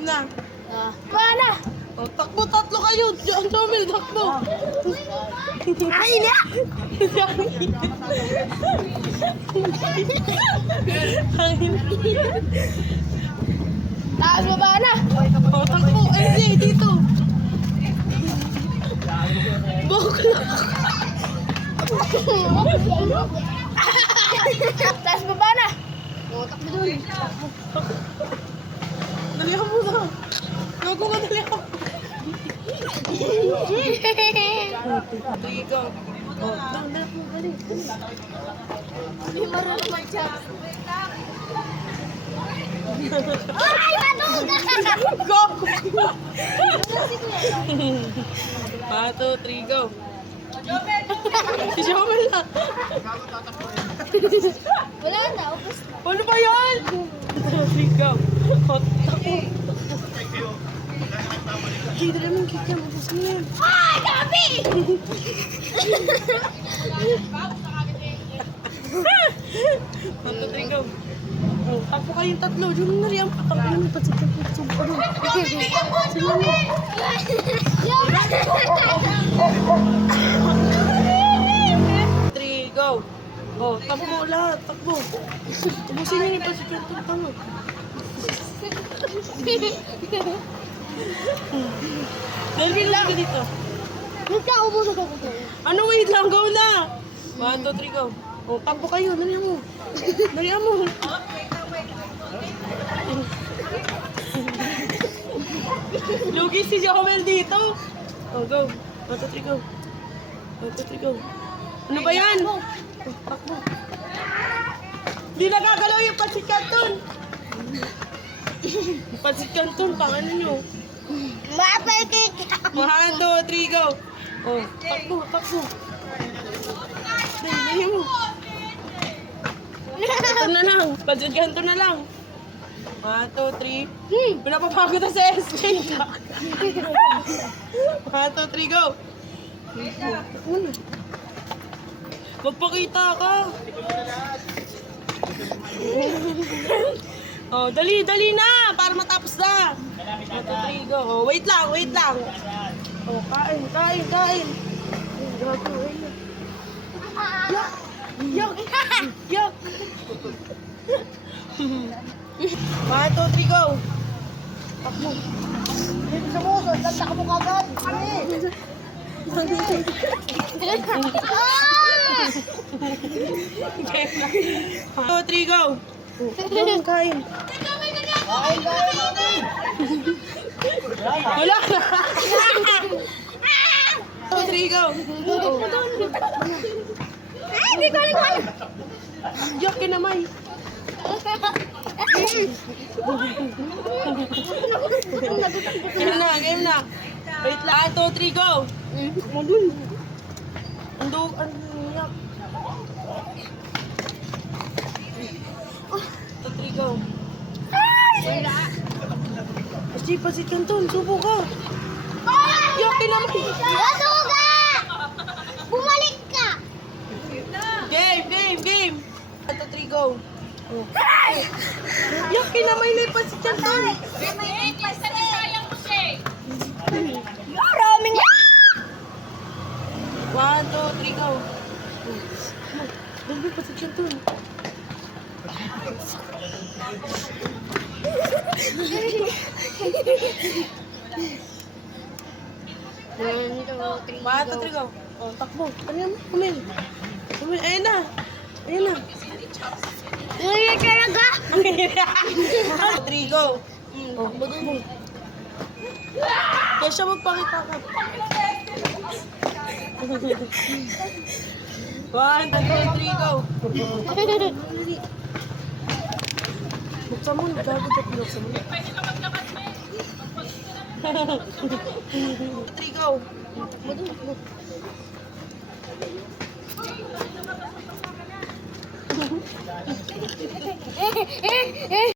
game na. Paano? O, takbo, tatlo kayo. Diyan, Jomel, takbo. Ay na! Taas baba na! O, takbo. Ay, dito. Bukla. Taas baba na! Takbo doon. Dalihan mo na. Gago ka, dalihan. Sige, go. O, doon, dali. Hindi marunong mag-jump. Ay, matuga! Go! 1, 2, 3, go. Si Jomel na. Wala na, ubos na. Ano ba yan? 2, 3, go. O, takbo. Kita naman, kita mo. Ubus mo yan. Ay, gabi! 1, 2, 3, go. O, takbo kayong tatlo. Diyan na rin ang patang ko naman. Patsik. Ano? Sige mo. 3, go. O, takbo lahat. Takbo. Ubusin niyo yung patsik yung tutang. Delvin lang ka dito. Nagkaubos ako ko. Ano, wait lang. Go na. 1, 2, 3, go. O, takbo kayo. Dalihan mo. Dalihan mo. Lugi si Jomel dito. Oh, go. 1, 2, 3, go. 1, 2, 3, go. Ano ba yan? Oh, takbo. Hindi nagagalaw yung Pansit Canton. Pansit Canton, pangano nyo. Mapagkik! 1, 2, 3, go. Oh, takbo. Dali mo. Ito na lang. Pansit Canton na lang. 1, 2, 3. Pinapapagod na sa SJ ka. 1, 2, 3, go. Magpakita ka. Oh, dali na. Para matapos na. 1, 2, 3, go. Oh, wait lang. Oh, kain. Gago, Yak. 1, 2, 3, go. Takbo. Dito sa muso, lagtak mo kagad. Kami! 2, 3, go. Kain. Wala na. 2, 3, go. Hindi ko alam. Yak ka naman. Game na. Wait lang. 1, 2, 3, go. Madun. Ano yak. 2, 3, go. Kasi Pansit Canton, subo ka. Yak ka naman. Matuga! Bumalik ka! Game. 1, 2, 3, go. Yak ka naman yung Pansit Canton. Maraming 1, 2, 3, go. Dali, Pansit Canton. One, two, three, 1, 2, 3, go. Oh, takbo. Ano yan? Kumil. Ayun na. Uy, talaga! 3, go. Oh, takbo. Kaya siya magpakita ka. 1, 2, 3, go. Buksan mo, nagkagod at binuksan mo. 3, go.